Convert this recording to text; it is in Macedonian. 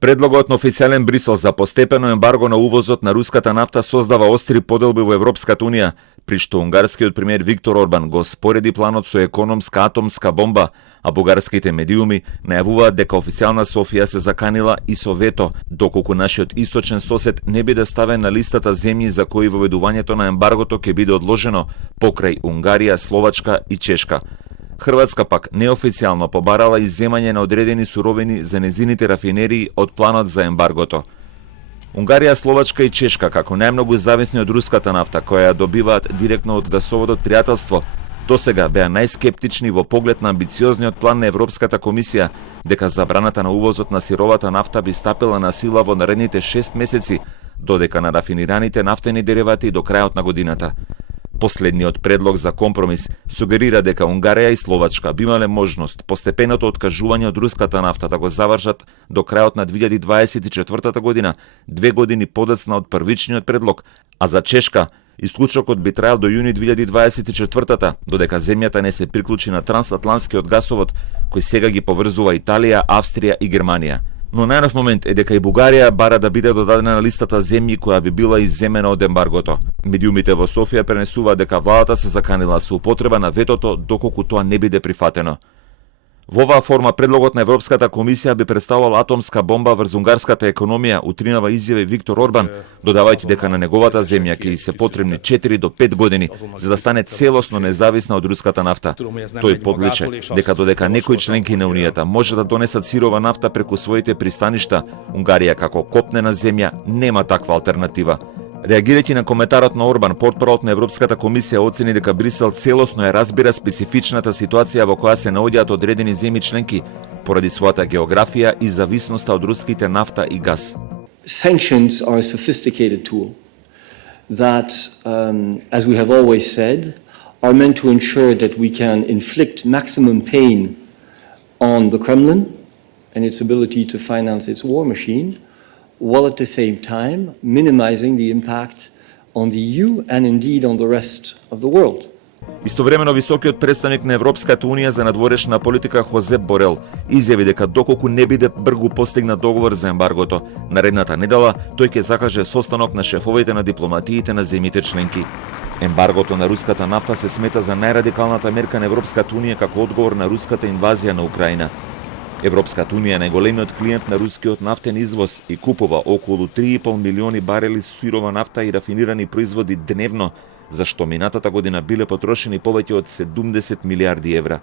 Предлогот на официјален Брисел за постепено ембарго на увозот на руската нафта создава остри поделби во Европската унија, при што унгарскиот премиер Виктор Орбан го спореди планот со економска атомска бомба, а бугарските медиуми најавуваат дека официјална Софија се заканила и со вето, доколку нашиот источен сосед не биде ставен на листата земји за кои воведувањето на ембаргото ќе биде одложено покрај Унгарија, Словачка и Чешка. Хрватска пак неофицијално побарала изземање на одредени суровини за незините рафинерии од планот за ембаргото. Унгарија, Словачка и Чешка, како најмногу зависни од руската нафта, која ја добиваат директно од гасоводот пријателство, досега беа најскептични во поглед на амбициозниот план на Европската комисија дека забраната на увозот на сировата нафта би стапила на сила во наредните 6 месеци, додека на рафинираните нафтени деривати до крајот на годината. Последниот предлог за компромис сугерира дека Унгарија и Словачка би имале можност постепеното откажување од руската нафта да го завршат до крајот на 2024 година, 2 години подоцна од првичниот предлог, а за Чешка исклучокот би траел до јуни 2024, додека земјата не се приклучи на трансатлантскиот гасовод, кој сега ги поврзува Италија, Австрија и Германија. Но најнов момент е дека и Бугарија бара да биде додадена на листата земји која би била изземена од ембаргото. Медиумите во Софија пренесуваат дека владата се заканила со употреба на ветото доколку тоа не биде прифатено. Во оваа форма предлогот на Европската комисија би представувал атомска бомба врз унгарската економија, утринава изјави Виктор Орбан, додавајќи дека на неговата земја ќе се потребни 4 до 5 години за да стане целосно независна од руската нафта. Тој подличе дека додека некои членки на Унијата може да донесат сирова нафта преку своите пристаништа, Унгарија како копнена земја нема таква алтернатива. Реагирајќи на коментарот на Орбан, портпаролот на Европската комисија оцени дека Брисел целосно ја разбира специфичната ситуација во која се наоѓаат одредени земји членки поради својата географија и зависноста од руските нафта и газ. Sanctions are a sophisticated tool that, as we have always said, are meant to ensure that we can inflict maximum pain on the Kremlin and its ability to finance its war machine, while at the same time minimizing the impact on the EU and indeed on the rest of the world. Истовремено високиот представник на Европската унија за надворешна политика Хозеп Борел изјави дека доколку не биде бргу постигнат договор за ембаргото, наредната недела тој ќе закаже состанок на шефовите на дипломатиите на земјите членки. Ембаргото на руската нафта се смета за најрадикалната мерка на Европската унија како одговор на руската инвазија на Украина. Европската унија е најголемиот клиент на рускиот нафтен извоз и купува околу 3,5 милиони барели сирова нафта и рафинирани производи дневно, за што минатата година биле потрошени повеќе од 70 милиарди евра.